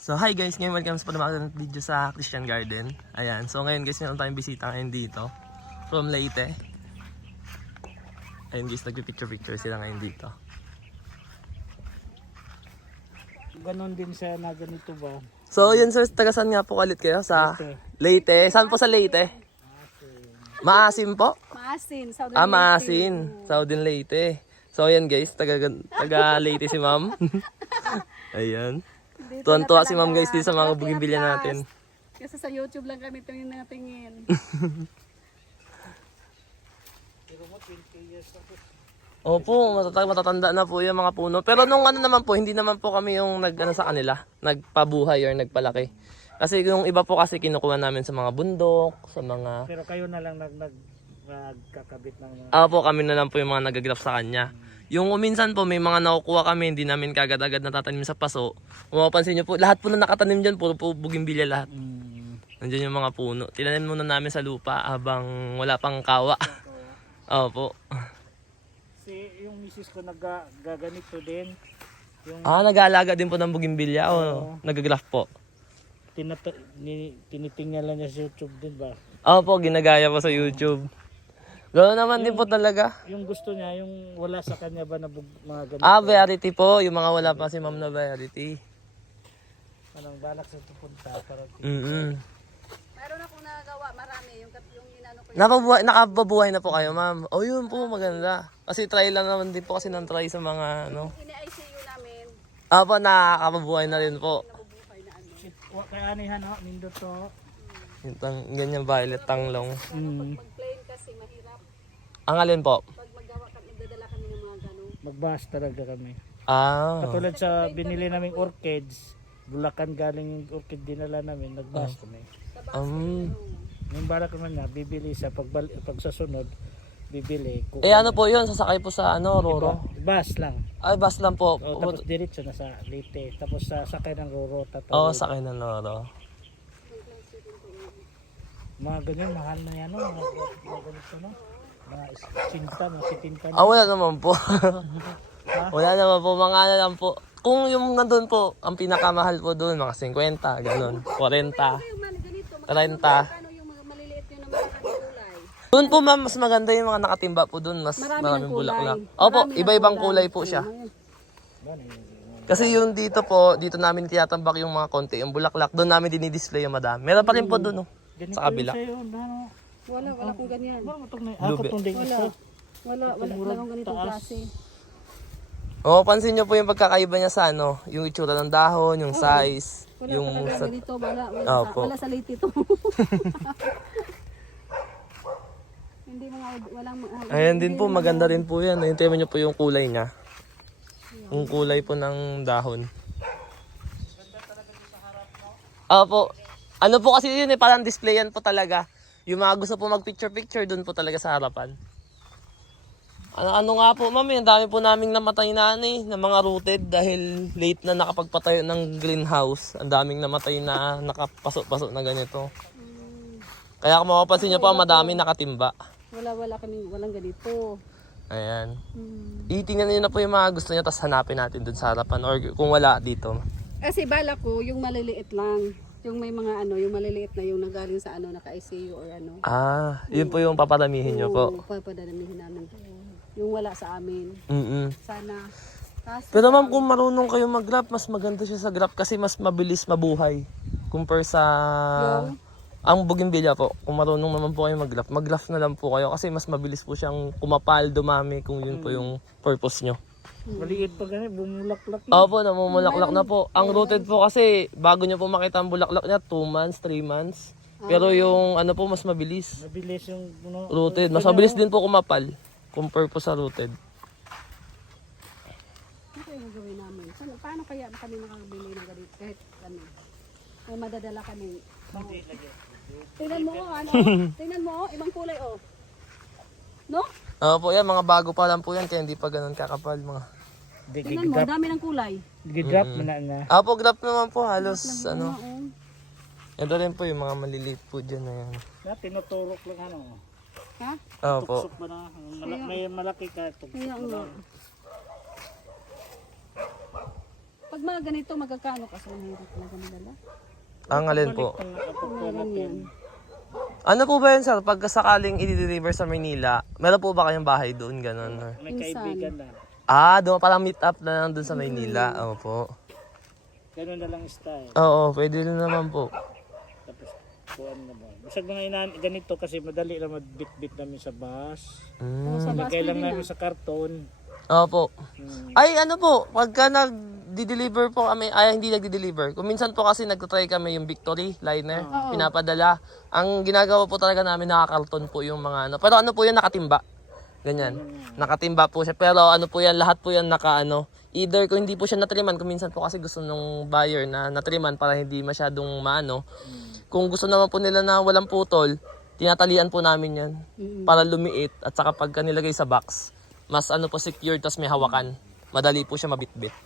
So hi guys, ngayon welcome sa panibagong video sa Christian Garden. Ayan, so ngayon guys, meron tayong bisita ngayon dito from Leyte. Ayun guys, nagpipicture sila ngayon dito. Ganon din siya na ganito ba? So yun sir, taga saan nga po ulit kayo? Sa Leyte. Saan po sa Leyte? Maasim po? Maasin, Southern Maasin, Southern Leyte. So ayan guys, taga Leyte si ma'am. Ayan. Tuwan-tuwa si ma'am guys dito sa mga bugimbilya natin. Kasi sa YouTube lang kami tingin. Opo, matatanda na po yung mga puno. Pero nung ano naman po, hindi naman po kami yung sa kanila, nagpabuhay or nagpalaki. Kasi yung iba po kasi kinukuha namin sa mga bundok, sa mga... Pero kayo na lang nagkakabit ng mga... Opo, kami na lang po yung mga nagagraf sa kanya. Yung minsan po may mga nakukuha kami, hindi namin kagad-agad natatanim sa paso. Kung mapapansin nyo po, lahat po na nakatanim dyan, puro po bugimbilya lahat. Nandiyan yung mga puno. Tinanim muna namin sa lupa habang wala pang kawa. Opo. Si yung misis ko nagaganito din. Yung Nag-aalaga din po ng bugimbilya o nagagraf po? tinitingnan niya sa YouTube din ba? Opo, ginagaya po sa YouTube. Ganoon naman din po talaga. Yung gusto niya, yung wala sa kanya ba na mga ganito? Variety po. Yung mga wala pa si ma'am na variety. Anong balak sa pupunta para Meron akong nagawa, marami. Yung inano ko Nakababuhay na po kayo ma'am. Yun po, maganda. Kasi try lang naman din po kasi nang try sa mga ano. ini-ICU namin, Opo, nakakababuhay na rin po. nabubuhay na ano. kaya anihan ho, nindot to. Yung ganyan violet tanglong. Pag plain kasi mahirap. Ang alin po? Pag magdadala kami ng mga gano'n. Magbahas talaga kami. Ah. Katulad sa binili naming orchids, Bulacan galing yung orchid dinala namin, nagbahas kami. Yung balak naman niya, bibili siya pag sa sunod, bibili. Ano po yun? Sasakay po sa Roro? Bus lang. Ay, bus lang po. Tapos diretso na sa Leyte. Tapos sakay ng Roro. Sakay ng Roro. Mga ganyan, mahal na yan. Mga ganito, no? Mga sinta, mga sitinta. Wala naman po. Wala naman po. Mga ano lang po. Kung yung nandun po, ang pinakamahal po doon, mga 50, ganun. 40, 30. Ano yung mga maliliit yun na maraming kulay? Doon po ma'am, mas maganda yung mga nakatimba po doon. Mas maraming bulaklak. Opo, iba-ibang kulay po siya. Kasi yung dito po, dito namin tinatambak yung mga konti, yung bulaklak. Doon namin dinidisplay yung madami. Meron pa rin po doon, sa kabila. Wala akong ganyan. Wala akong ganitong klase. Pansin nyo po yung pagkakaiba niya sa yung itsura ng dahon, yung size, Wala yung talaga ganito, wala sa Leyte ito. Hindi walang Ayan din po, maganda rin po yan. Yung tingnan nyo po yung kulay niya. Yung kulay po ng dahon. Opo. Ano po kasi yun parang displayan po talaga. Yung mga gusto po mag-picture-picture dun po talaga sa harapan. Ano nga po ma'am, ang dami po naming namatay na na mga rooted dahil late na nakapagpatayo ng greenhouse. Ang daming namatay na nakapasok-pasok na ganito. Kaya kung mapapansin nyo po, madami nakatimba. Walang ganito. Ayan. Itingnan nyo na po yung mga gusto nyo, tapos hanapin natin dun sa harapan. Or kung wala dito. Kasi bala ko, yung maliliit lang. Yung may mga yung maliliit na yung nagaling sa naka-ICU or ano. Yun po yung paparamihin nyo po. Papadamihin namin. Yung wala sa amin. Sana. Pero ma'am, kung marunong kayo mag-graph, mas maganda siya sa graph kasi mas mabilis mabuhay. Compare sa... Ang bugimbilya po, kung marunong naman po kayo mag-graph na lang po kayo kasi mas mabilis po siyang kumapal, dumami kung yun po yung purpose nyo. Maliit pa ganyan, bumulaklak na. Opo, namumulaklak na po. Ang rooted po kasi, bago nyo po makita ang bulaklak niya, 2 months, 3 months. Pero yung po, mas mabilis. Mabilis yung Rooted, mas mabilis din po kumapal. Compare po sa rooted. Ano kaya gagawin namin? Paano kaya kami makakabili ng ganito? Kahit may madadala kami. Tingnan mo tingnan mo ibang kulay No? Po yan, mga bago pa lang po yan, kaya hindi pa ganun kakapal mga. Tingnan mo, dami ng kulay. Gidrap mo na. Graph naman po, halos Ito rin po yung mga maliliit po dyan na yan. Tinuturok lang Ha? Opo. Tuksok ba na? May malaki ka. Tuksok Kaya ba na? Pag mga ganito, magkakano kasi mahirap talaga madala. Ang alin po. Meron yan. Ano po ba yun, sir? Pag sakaling i-deliver sa Manila, meron po ba kayong bahay doon? Ganon. Or... May kaibigan na. Doon parang meet up na lang doon sa Manila. Opo. Ganun na lang style. Oo, pwede rin naman po. Tapos kuhan na ba. Bisag mga ganito kasi madali lang magbit-bit namin sa bus. O, sa bus Lagay lang pwede na. namin sa karton. Opo. Ay, ano po, pagka nag-deliver po kami, hindi nag-deliver. Kung minsan po kasi nagtatry kami yung Victory liner, pinapadala. Ang ginagawa po talaga namin, nakakarton po yung mga ano. Pero ano po yan, nakatimba. Ganyan. Nakatimba po siya. Pero ano po yan, lahat po yan either kung hindi po siya natriman, kung minsan po kasi gusto nung buyer na natriman para hindi masyadong maano. Kung gusto naman po nila na walang putol, tinatalian po namin yan para lumiit at saka pagka nilagay sa box, mas ano po secure tas may hawakan. Madali po siya mabitbit.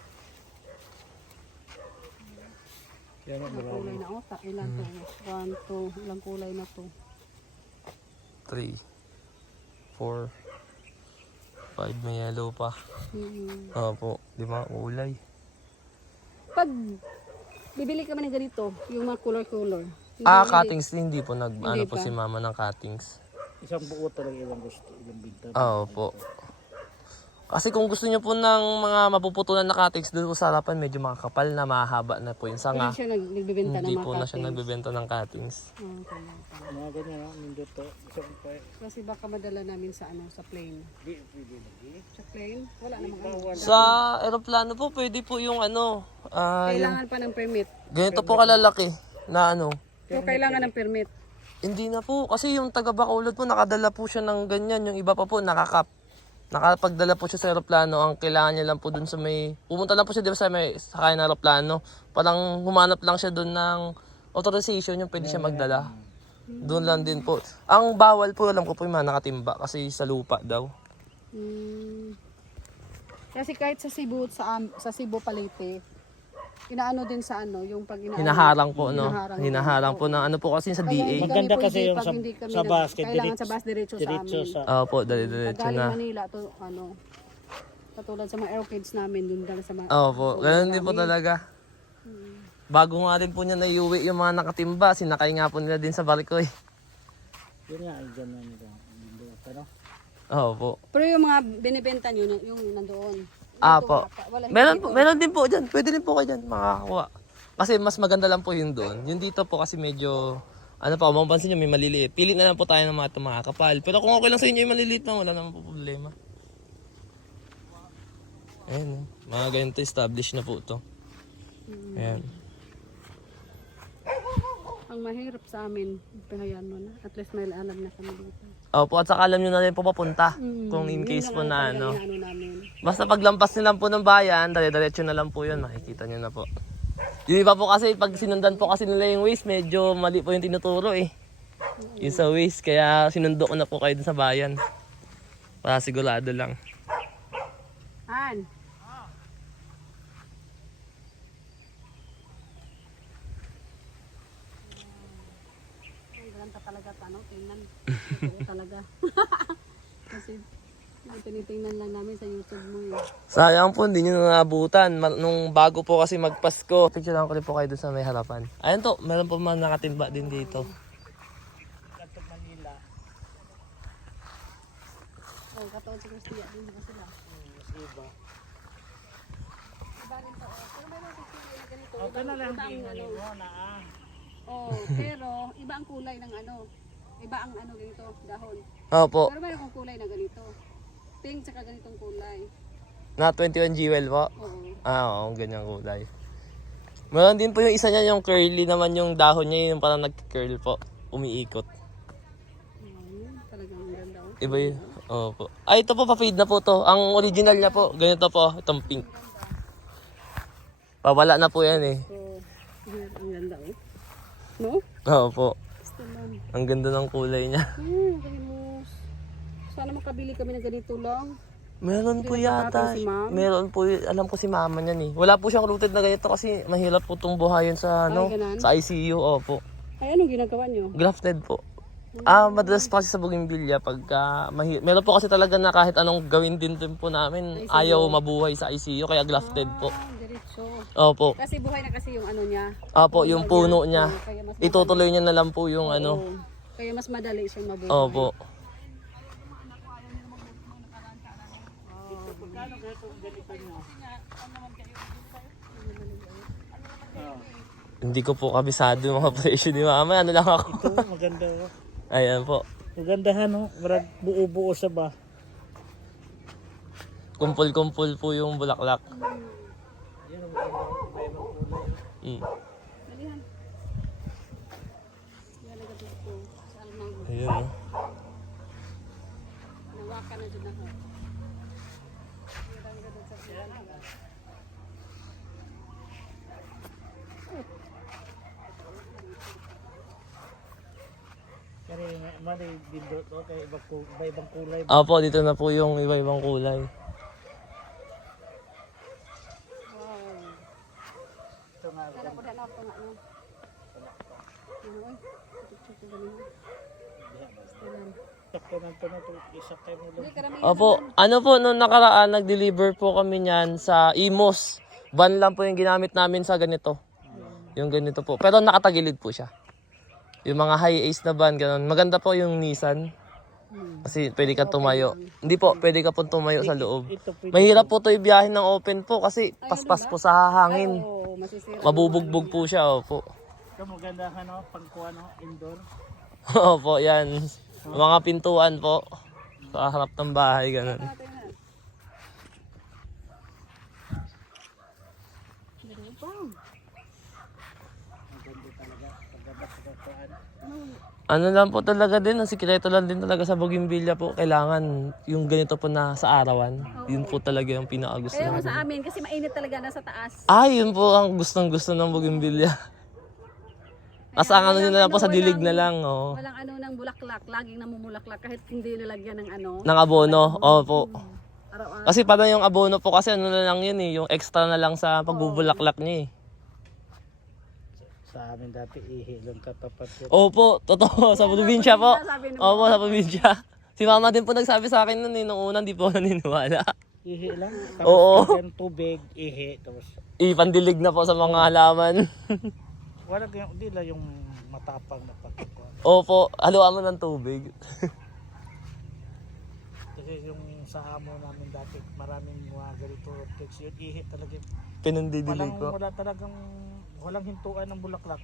Yan ang Ilang kulay na ota. Ilan to? 1, 2. Ilang kulay na to? 3, 4, 5, may yellow pa. Opo, 5 kulay. Pag bibili kami ng ganito, yung mga color-color. Cuttings, hindi po ano po pa. si mama ng cuttings. isang buo talaga ilang gusto, ilang binta. Opo. Kasi kung gusto niyo po ng mga mapuputulan na cuttings doon po sa harapan, medyo makakapal na, mahaba na po yung sanga. Hindi siya nagbibenta ng Hindi mga po na siya cuttings. nagbebenta ng cuttings. Okay. Mga ganyan ang minuto. Isang pa. Kasi baka madala namin sa sa plane. Di, pwede lagi. Sa plane, wala namang ano. Sa aeroplano po, pwede po yung yung, Kailangan pa ng permit. ganito po kalalaki na ano. So, kailangan ng permit. Hindi na po, kasi yung taga Bacolod po, nakadala po siya ng ganyan. Yung iba pa po, nakakap. Nakapagdala po siya sa aeroplano, ang kailangan niya lang po dun sa pumunta lang po siya sa may sakay ng aeroplano. Parang humanap lang siya dun ng authorization, yung pwede siya magdala. Doon lang din po. Ang bawal po, alam ko po yung mga nakatimba, kasi sa lupa daw. Kasi kahit sa Cebu, sa Cebu Palete, inaano din sa yung pag Hinaharang po, no? Hinaharang po ng po kasi sa DA. Maganda Kami kasi pwede, yung pag sa- hindi kami sa bus, kailangan sa bus diretso sa diretso amin. sa... Opo, dali-diretso Galing na. Manila to katulad sa mga airkids namin dun lang sa mga Opo, ganun din po talaga. Bago nga rin po niya naiuwi yung mga nakatimba, sinakay nga po nila din sa barko eh. Yun nga, ay dyan na nila. Pero, Opo. Pero yung mga binibenta nyo, yung nandoon. Po. Meron din po dyan. Pwede din po kayo dyan makakakuha. Kasi mas maganda lang po yun doon. Yung dito po kasi medyo, kung mapapansin nyo, may maliliit. Pili na lang po tayo ng mga kapal. Pero kung okay lang sa inyo yung maliliit na, wala naman po problema. Ayan, mga ganito established na po ito. Ayan. Ang mahirap sa amin, pahayan mo na. At least may alam na kami dito. Opo, at saka alam nyo na rin po papunta. Kung in case po na Namin. Basta paglampas nyo lang po ng bayan, dali-diretso na lang po yun. Makikita nyo na po. Yung iba po kasi, pag sinundan po kasi nila yung Waze, medyo mali po yung tinuturo eh. Yung sa Waze, kaya sinundo ko na po kayo dun sa bayan. Para sigurado lang. Han! Ang ganda talaga tingnan. Ito talaga. Kasi tinitingnan lang namin sa YouTube mo eh. Sayang po, hindi nyo naabutan. Nung bago po kasi magpasko, picture lang ko rin po kayo dun sa may harapan. Ayun to, meron po man nakatimba din dito. Kato Manila, Oh, kataon si Cristia din ba sila? mas iba. Iba rin to. Pero meron si Cristia na ganito. Okay na lang Ibang din ano. mo na Oh, pero iba ang kulay ng Iba ang ganito, dahon. Opo, Pero meron kong kulay na ganito. Pink tsaka ganitong kulay. na 21 jewel po. Oo. Oo, ganyang kulay. Meron din po yung isa niya, yung curly naman yung dahon niya, yung parang nag-curl po. Umiikot. Ayun, talagang ganda oh. Iba yun. Opo. Ay, ito po, pa-fade na po to. Ang original niya po, ganito po, itong pink. Pawala na po yan eh. So, ang ganda oh. No? Opo. Gusto lang. Ang ganda ng kulay niya. Kaimus. Sana makabili kami ng ganito lang. Meron po yata. si ma'am? Meron po, alam ko si mama niyan eh. Wala po siyang rooted na ganito kasi mahirap po itong buhayin sa ganun? sa ICU. Opo. Ay, anong ginagawa nyo? Grafted po. Madalas pa kasi sa Bougainvillea pagka meron po kasi talaga na kahit anong gawin din po namin, ayaw mabuhay sa ICU kaya grafted po. diretso. Opo. Kasi buhay na kasi yung ano niya. Opo, yung puno niya. Oo, kaya mas Itutuloy niya na lang po yung madali. ano. Oo, kaya mas madali siyang mabuhay. Opo. Magkano ganito ganito nyo? Hindi ko po kabisado yung mga presyo ni mama. Ano lang ako. Ito, maganda oh. Ayan po. Magandahan oh. Marag buo-buo sa ba? Kumpul-kumpul po yung bulaklak. Yan ang maganda. May ibang kulay. Mm. Dalihan. Nalagay dito sa almang. Ayun oh. Nawakan na dyan ako. Nalagay dito sa almang. Kaya mali dindot okay, ibang kulay. Opo, dito na po yung iba-ibang kulay. Wow. Ito nga. Kaya po dyan ako nga no. Ano oy? Picture ko ganun. Stilan. Sakto na ito isa kayo mo Hindi, lang. karamihan Opo, ano po, nung nakaraan, nag-deliver po kami niyan sa Imos. Van lang po yung ginamit namin sa ganito. Yung ganito po. Pero nakatagilid po siya. Yung mga high ace na van, ganun. Maganda po yung Nissan. Kasi pwede ka tumayo. Hindi po, pwede ka po tumayo sa loob. Ito pwede. Mahirap po to ibiyahin ng open po kasi paspas po sa hangin. Oo, masisira. Mabubugbog po siya, opo. Ito maganda ka no, pangkuha no, indoor. Opo, yan. Mga pintuan po. Sa harap ng bahay, ganun. Natin na. Meron pa. Maganda talaga. Paggabat sa pagkuhaan. Ano lang po talaga din, ang sikreto lang din talaga sa Bougainvillea po, kailangan yung ganito po na sa arawan. Yun po talaga yung pinakagusto Kaya mo natin. sa amin, kasi mainit talaga nasa taas. Ah, yun po ang gustong-gusto ng Bougainvillea. As ang ano nyo na lang po sa dilig na lang, oh. Walang ano ng bulaklak, laging namumulaklak kahit hindi nilagyan ng ano. Ng abono, opo. Araw-araw. Kasi parang yung abono po kasi ano na lang yun eh, yung extra na lang sa pagbubulaklak niya eh. Sa amin dati ihilong katapat yun. Opo, totoo, sa probinsya po. Sabi ng Opo, sa probinsya. Si mama din po nagsabi sa akin nun eh, nung una di po ako naniniwala. Ihi lang. Tapos Oo. yan tubig, ihi. Tapos Ipandilig na po sa mga halaman. wala kayong, hindi lang yung matapang na pagkukuha. Opo, haluan mo ng tubig. Kasi yung sa amo namin dati, maraming mga ganito orchids yun. Ihi talaga. Pinandidilig ko. Wala talagang, walang hintuan ng bulaklak.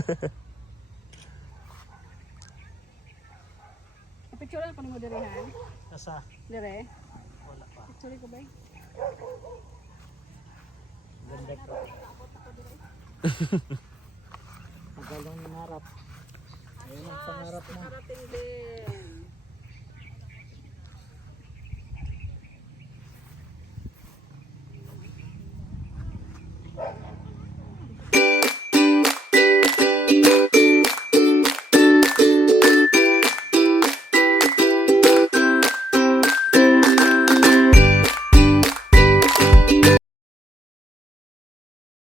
Picturean ko ni mo direhan. Nasa, Dire. wala pa. Picture ko ba? Ganda ko. Magalang nangarap. Ayun ang pangarap mo. Karating din.